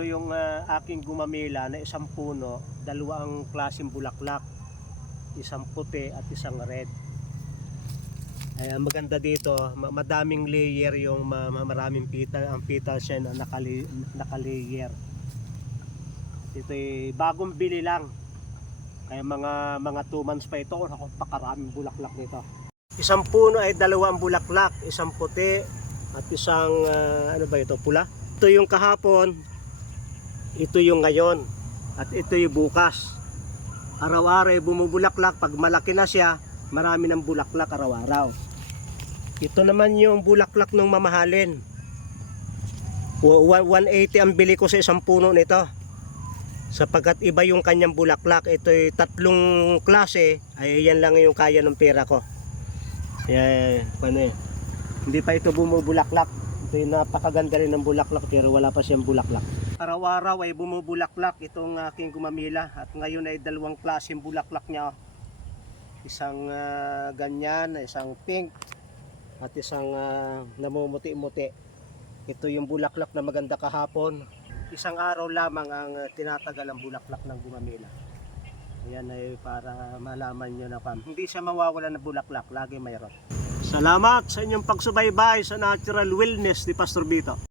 Ito yung aking gumamela na isang puno, dalawa ang klaseng bulaklak, isang puti at isang red. Ay, ang maganda dito, madaming layer yung maraming petal, ang petals siya na naka-layer. Ito ay bagong bili lang. Kaya mga 2 months pa ito, napakaraming bulaklak nito. Isang puno ay dalawa ang bulaklak, isang puti at isang ano ba ito, pula. Ito yung kahapon, ito yung ngayon, at ito yung bukas. Araw-araw bumubulaklak, pag malaki na siya, marami ng bulaklak araw-araw. Ito naman yung bulaklak ng mamahalin. 180 ang bili ko sa isang puno nito. Sapagkat iba yung kanyang bulaklak. Ito ay 3 klase, ay yan lang yung kaya ng pera ko. Kaya, hindi pa ito bumubulaklak. Ito yung napakaganda rin ng bulaklak, pero wala pa siyang bulaklak. Araw-araw ay bumubulaklak itong aking gumamela. At ngayon ay 2 klaseng bulaklak niya. Isang ganyan, isang pink, at isang namumuti-muti. Ito yung bulaklak na maganda kahapon. Isang araw lamang ang tinatagal ang bulaklak ng gumamela. Ayan ay para malaman nyo na hindi siya mawawala ng bulaklak, lagi mayroon. Salamat sa inyong pagsubaybay sa Natural Wellness ni Pastor Vito.